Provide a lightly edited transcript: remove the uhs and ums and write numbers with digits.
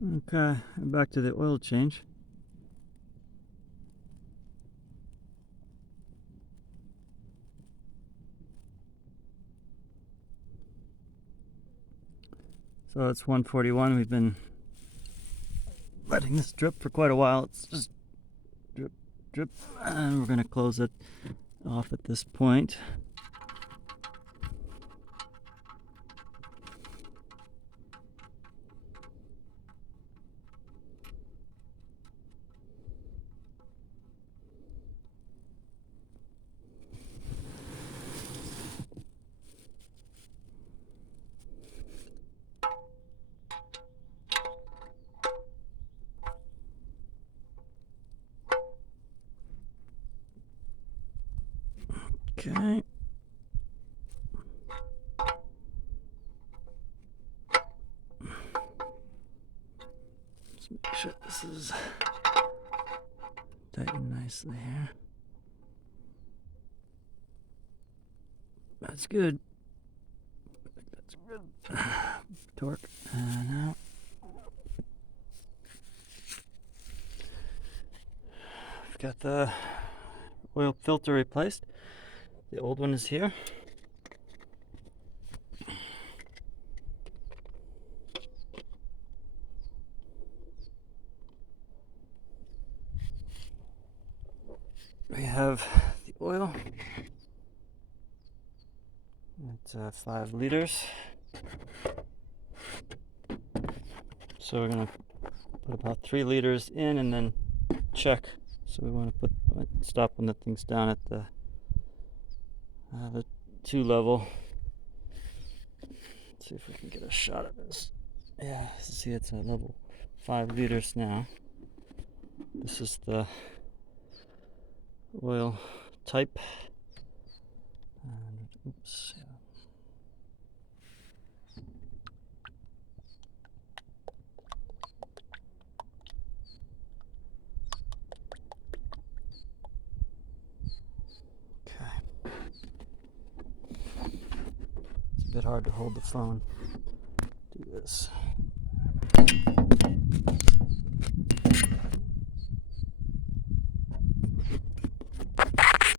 Okay, back to the oil change. So it's 1:41. We've been letting this drip for quite a while. It's just drip, drip, and we're going to close it off at this point. Okay. Let's make sure this is tightened nicely here. That's good. That's good. Torque. And now. We've got the oil filter replaced. The old one is here. We have the oil. It's 5 liters. So we're going to put about 3 liters in and then check. So we want to stop when the thing's down at the 2 level. Let's see if we can get a shot of this. Yeah, see, it's at level 5 liters now. This is the oil type. And, oops. Yeah. Okay. It's a bit hard to hold the phone. Do this.